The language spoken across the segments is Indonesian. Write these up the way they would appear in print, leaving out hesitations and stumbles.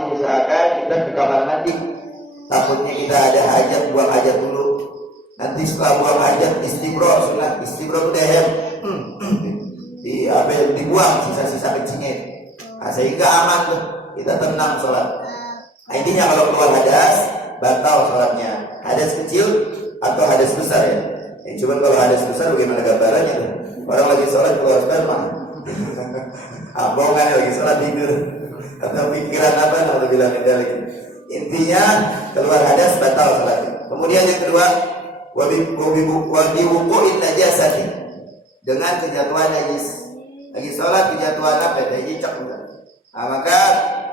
diusahakan kita ke kamar mandi. Takutnya kita ada hajat, buang hajat dulu. Nanti setelah buang hajat istibro, sunat istibro dehem, dibuang sisa-sisa kencingnya. Nah, sehingga aman tuh, kita tenang sholat. Nah, intinya kalau keluar hadas, batal sholatnya. Hadas kecil atau hadas besar ya. Cuman kalau hadas besar bagaimana gambarannya tuh? Orang lagi sholat keluar sperma. Abongan lagi sholat tidur. Atau pikiran apa atau bilang medalik. Intinya keluar hadas batal sholatnya. Kemudian yang kedua, wabiwuku'in najasati, dengan kejatuhan najis. Lagi sholat kejatuhan apa? Cicak. Nah, maka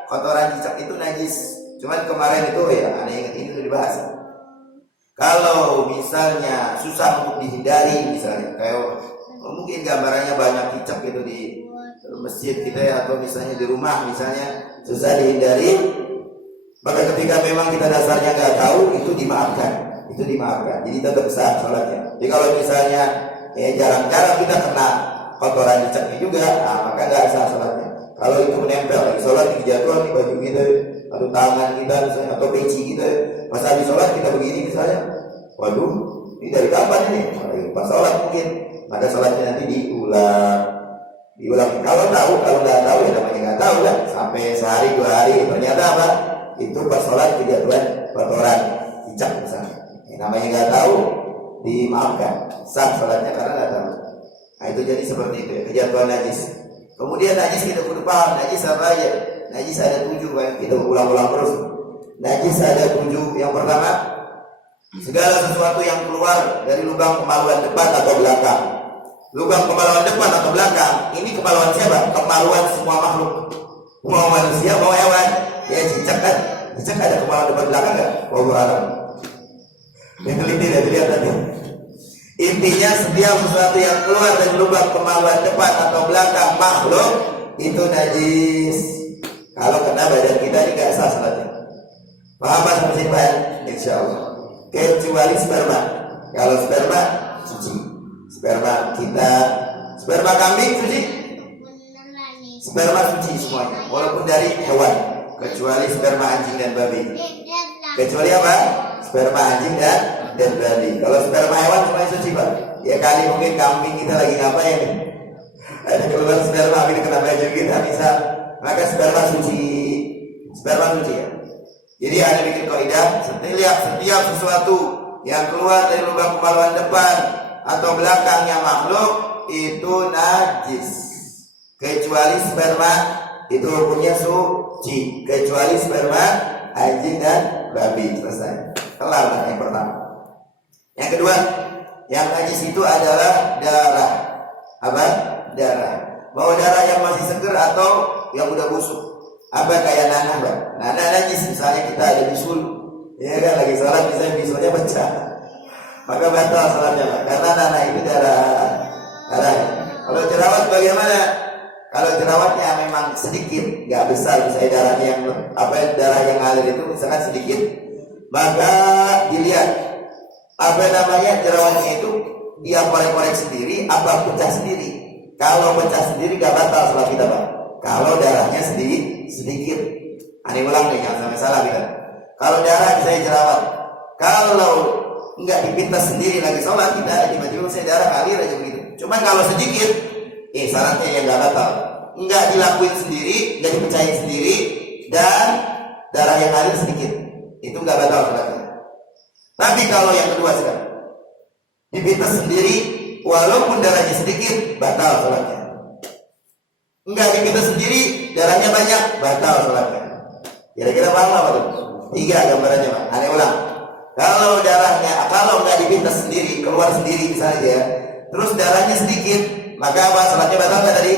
kotoran cicak itu najis. Cuman kemarin itu ya, aneh ingat ini sudah dibahas. Kalau misalnya susah untuk dihindari, misalnya kayak mungkin gambarannya banyak cicak gitu di masjid kita ya, atau misalnya di rumah misalnya susah dihindari, maka ketika memang kita dasarnya nggak tahu, itu dimaafkan, jadi tetap sah sholatnya. Jadi kalau misalnya jarang-jarang kita kena kotoran cicaknya juga, nah, maka nggak sah sholatnya. Kalau itu menempel lagi sholat di jatuhan di baju kita atau tangan kita misalnya, atau peci kita, pas habis sholat kita begini misalnya, waduh ini dari kapan ini? Pas sholat mungkin, maka sholatnya nanti diulang. Kalau tahu, kalau nggak tahu ya namanya nggak tahu lah. Sampai sehari 2 hari ternyata apa? Itu pas sholat kejatuhan kotoran cicak misalnya. Namanya nggak tahu, dimaafkan, sah sholatnya karena nggak tahu. Nah itu jadi seperti itu ya, kejatuhan najis. Kemudian najis kita kudu paham, najis apa aja? Najis ada 7 kan, kita ulang-ulang terus. Najis ada 7. Yang pertama, segala sesuatu yang keluar dari lubang kemaluan depan atau belakang. Lubang kemaluan depan atau belakang, ini kemaluan siapa? Kemaluan semua makhluk. Mau manusia, mau hewan. Ya cicak kan, cicak ada kemaluan depan belakang nggak? Wallahu a'lam. Yang teliti dan dilihat tadi. Intinya setiap sesuatu yang keluar dari lubang kemaluan depan atau belakang makhluk itu najis. Kalau kena badan kita ini nggak sah sholatnya. Paham mas musibah? Insya Allah. Kecuali sperma. Kalau sperma suci. Sperma kita, sperma kambing suci. Sperma suci semuanya, walaupun dari hewan, kecuali sperma anjing dan babi. Kecuali apa? Sperma anjing dan babi. Kalau sperma hewan semuanya suci pak. Ya kali mungkin kambing kita lagi ngapain? Ada keluar sperma, ini kena baju kita misal, maka sperma suci. Sperma suci ya. Jadi ada bikin kaidah, setiap sesuatu yang keluar dari lubang kemaluan depan atau belakangnya makhluk itu najis. Kecuali sperma, itu hukumnya suci. Kecuali sperma anjing dan babi. Selesai. Kelar yang pertama. Yang kedua, yang najis itu adalah darah. Apa? Darah. Mau darah yang masih segar atau yang udah busuk. Apa kayak nanah, Bang? Nanah najis, misalnya kita ada bisul. Ya kan lagi sholat misalnya bisulnya pecah. Maka batal sholatnya, Pak. Karena nanah itu darah. Kalau jerawat bagaimana? Kalau jerawatnya memang sedikit, nggak besar, misalnya darah yang ngalir itu misalkan sedikit, maka dilihat jerawatnya itu dia korek-korek sendiri, apa pecah sendiri. Kalau pecah sendiri nggak batal sholat kita, Pak. Kalau darahnya sedikit, aneh ulang nih, jangan sampai salah kita. Kalau darah misalnya jerawat, kalau nggak dipintas sendiri lagi sholat kita, tiba-tiba saya darah ngalir aja begitu. Cuman kalau sedikit, syaratnya yang nggak batal, nggak dilakuin sendiri, nggak dipecahin sendiri, dan darah yang ngalir sedikit, itu nggak batal sholatnya. Tapi kalau yang kedua sekarang, dipintas sendiri, walaupun darahnya sedikit, batal sholatnya. Nggak dipintas sendiri, darahnya banyak, batal sholatnya. Kira-kira paham apa tuh? 3 gambarannya, Pak. Aneh ulang. Kalau nggak dipintas sendiri, keluar sendiri misalnya, terus darahnya sedikit, maka apa? Sholatnya batal nggak tadi?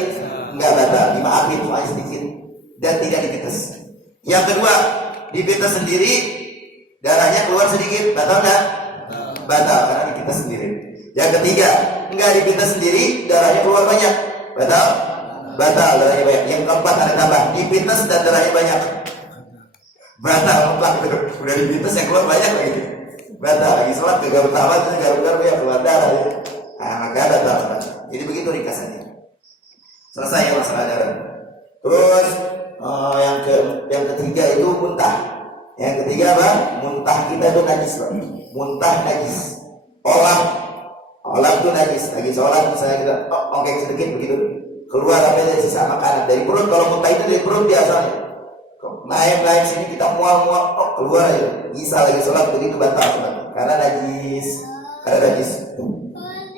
Nggak batal, dimaafin cuma sedikit dan tidak dipintas. Yang kedua, dipintas sendiri, darahnya keluar sedikit, batal nggak? Batal karena dipintas sendiri. Yang ketiga, nggak dipintas sendiri, darahnya keluar banyak, batal? Batal, darahnya banyak. Yang keempat ada tambah, dipintas dan darahnya banyak, batal. Udah dipintas yang keluar banyak lagi, batal. Lagi sholat ke garut awal, terus garut-garut ya keluar darah ya. Nah, maka batal. Jadi begitu ringkasannya. Selesai ya masalah darah. Terus yang ketiga itu muntah. Yang ketiga apa? Muntah kita itu najis, Pak. Muntah najis. Olah itu najis. Lagi sholat misalnya kita ongkek sedikit begitu, keluar apa dari sisa makanan dari perut. Kalau muntah itu dari perut biasanya. Naik sini kita mual keluar aja. Bisa lagi sholat begitu batal karena najis.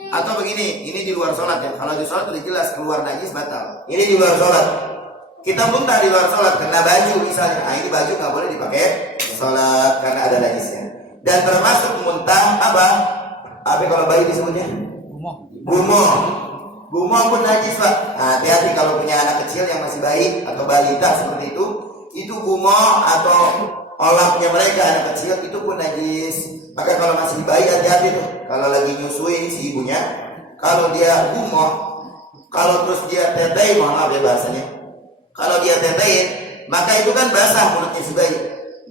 Atau begini, ini di luar sholat ya. Kalau di sholat sudah jelas keluar najis batal. Ini di luar sholat. Kita muntah di luar sholat kena baju misalnya. Nah ini baju nggak boleh dipakai sholat karena ada najisnya. Dan termasuk muntah apa? Apa kalau bayi disebutnya? Gumoh pun najis, Pak. Nah, hati-hati kalau punya anak kecil yang masih bayi atau balita seperti itu gumoh atau olahnya mereka anak kecil itu pun najis. Maka kalau masih bayi hati-hati tuh. Kalau lagi nyusuin si ibunya, kalau dia gumoh, kalau terus dia teteh, maaf ya bahasanya. Kalau dia tetein, maka itu kan basah mulutnya si bayi,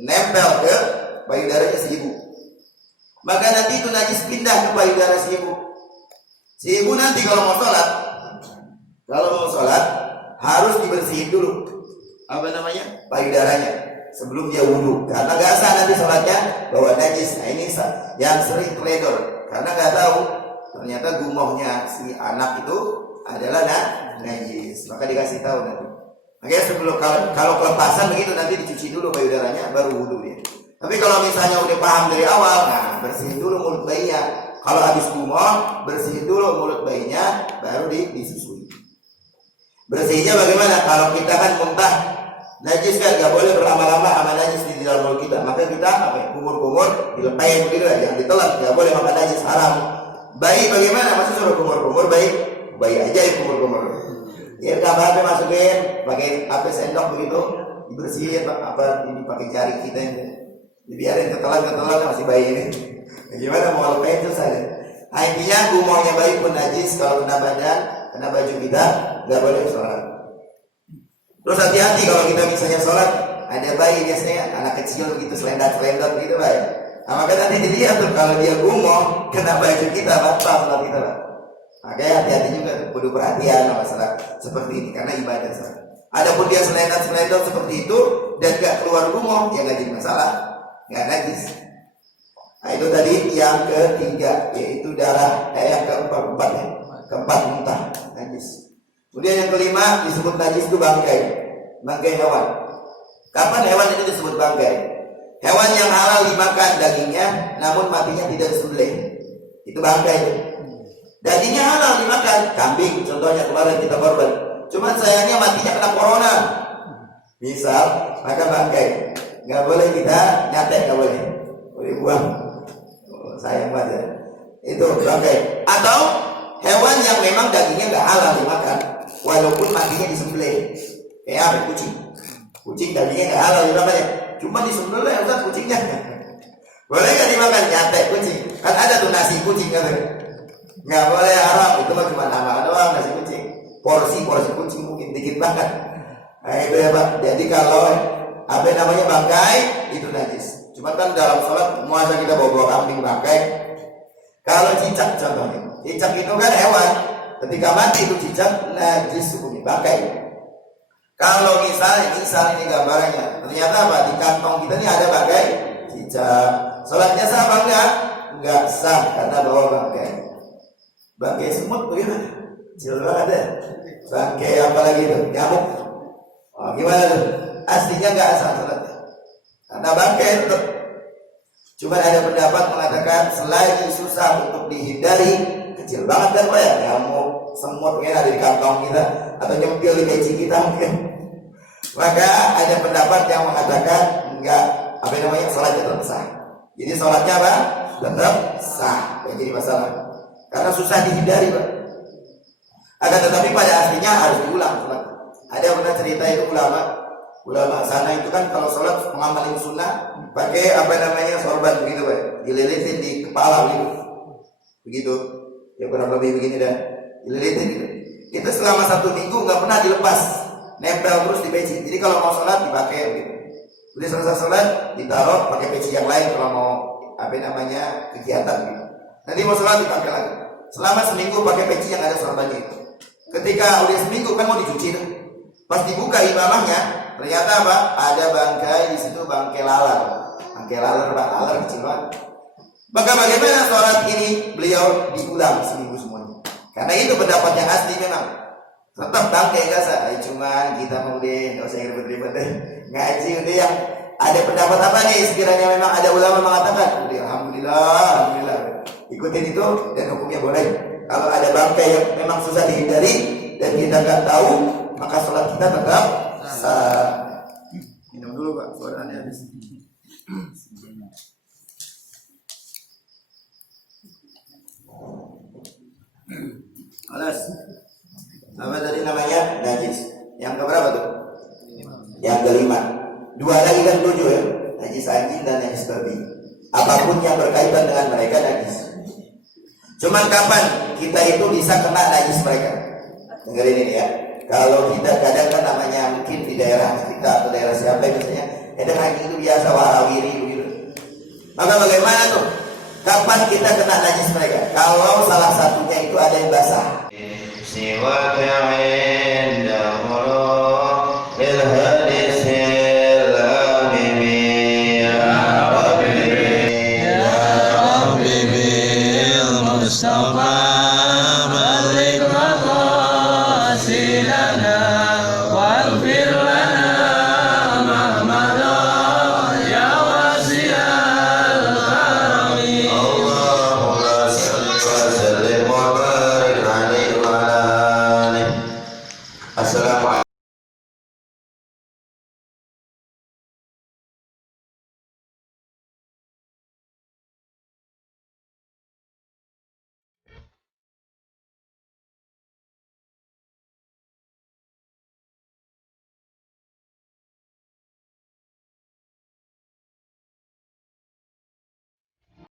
nempel ke payudaranya si ibu. Maka nanti itu najis pindah ke payudara si ibu. Si ibu nanti kalau mau sholat harus dibersihin dulu payudaranya sebelum dia wudhu, karena gak sah nanti sholatnya bawa najis. Nah ini yang sering teledor karena gak tahu ternyata gumohnya si anak itu adalah najis, maka dikasih tahu nanti. Makanya sebelum kalau kelepasan begitu nanti dicuci dulu payudaranya baru wudhu dia. Tapi kalau misalnya udah paham dari awal, nah bersihin dulu mulut bayinya. Kalau habis gumoh, bersihin dulu mulut bayinya, baru disusui. Bersihnya bagaimana? Kalau kita kan muntah najis kan, gak boleh berlama-lama sama najis di dalam mulut kita. Maka kita kumur-kumur, dilepain begitu aja, jangan ditelan, gak boleh makan najis, haram. Bayi bagaimana? Masa suruh kumur-kumur bayi aja yang kumur-kumur. Ya apa masukin, pakai sendok begitu, dibersihin ini pakai jari kita ini. Dibiarin ketelan masih bayi ini. Gimana mau lepain itu saja. Nah, intinya gumohnya bayi pun najis. Kalau kena badan, kena baju kita, nggak boleh sholat. Terus hati-hati kalau kita misalnya sholat, ada bayi biasanya anak kecil begitu selendang gitu bayi. Nah, maka nanti dilihat tuh kalau dia gumoh kena baju kita, batal sholat kita. Makanya hati-hati juga, kudu perhatian masalah seperti ini karena ibadah sholat. Adapun dia selendang seperti itu dan nggak keluar gumoh, ya nggak jadi masalah. Nggak najis. Nah itu tadi yang ketiga, yaitu darah. Yang keempat muntah najis. Kemudian yang kelima disebut najis itu bangkai hewan. Kapan hewan ini disebut bangkai? Hewan yang halal dimakan dagingnya, namun matinya tidak disembelih, itu bangkai. Dagingnya halal dimakan, kambing contohnya kemarin kita korban, cuman sayangnya matinya kena corona misal, maka bangkai. Nggak boleh kita nyatek, nggak boleh buang. Sayang banget ya. Itu bangkai. Atau hewan yang memang dagingnya nggak halal dimakan, walaupun matinya disembelih. Kayak apa? Kucing dagingnya nggak halal dimakan, cuma disembelih Ustaz kucingnya. Boleh nggak dimakan? Nyatek kucing. Kan ada tuh nasi kucing kan? Nggak boleh, haram. Itu mah cuma nama doang nasi kucing. Porsi kucing mungkin dikit banget. Nah itu ya Pak. Jadi kalau bangkai itu najis. Cuma kan dalam sholat masa kita bawa kambing bangkai. Kalau cicak contohnya, cicak itu kan hewan, ketika mati itu cicak najis hukumnya bangkai. Kalau misalnya ini gambarannya, ternyata apa di kantong kita ini ada bangkai cicak, sholatnya sah apa enggak? Enggak sah karena bawa bangkai. Bangkai semut bagaimana? Kecil banget ya. Bangkai apa lagi itu? Nyamuk. Oh, gimana tuh? Aslinya nggak asal sholatnya karena bangkai itu. Cuma ada pendapat mengatakan selain susah untuk dihindari, kecil banget kan Pak ya, nyamuk, semut mungkin ada di kantong kita atau nyempil di peci kita mungkin. Maka ada pendapat yang mengatakan enggak, sholatnya tetap sah. Jadi sholatnya apa? Tetap sah, tidak jadi masalah karena susah dihindari Pak. Akan tetapi pada aslinya harus diulang sholat. Ada yang pernah cerita itu ulama sana itu kan kalau sholat mengamalin sunnah pakai sorban begitu Pak, dililitin di kepala begitu ya kurang lebih begini dah, dililitin gitu. Itu selama 1 minggu nggak pernah dilepas, nempel terus di peci. Jadi kalau mau sholat dipakai gitu. Udah selesai sholat ditaruh pakai peci yang lain kalau mau kegiatan gitu. Nanti mau sholat dipakai lagi. Selama seminggu pakai peci yang ada sorbannya itu. Ketika udah seminggu kan mau dicuci tuh. Pas dibuka imamahnya ternyata apa? Ada bangkai di situ, bangkai lalat. Bangkai lalat, Pak, lalat kecil banget. Maka bagaimana sholat ini? Beliau diulang seminggu semuanya. Karena itu pendapat yang asli memang. Tetap bangkai kasar. Cuma kita mau deh, nggak usah ribet-ribet deh. Ngaji udah yang ada pendapat apa nih? Sekiranya memang ada ulama mengatakan, udah alhamdulillah. Ikutin itu dan hukumnya boleh. Kalau ada bangkai yang memang susah dihindari dan kita nggak tahu, maka sholat kita tetap sah. Minum dulu Pak, suaranya habis. Alas. Apa tadi namanya? Najis. Yang keberapa tuh? Yang kelima. Dua lagi kan 7 ya. Najis anjing dan najis babi. Apapun yang berkaitan dengan mereka najis. Cuman kapan kita itu bisa kena najis mereka? Dengerin ini ya. Kalau kita kadang kan namanya mungkin di daerah kita atau daerah siapa misalnya, kadang anjing itu biasa warawiri begitu. Maka bagaimana tuh? Kapan kita kena najis mereka? Kalau salah satunya itu ada yang basah.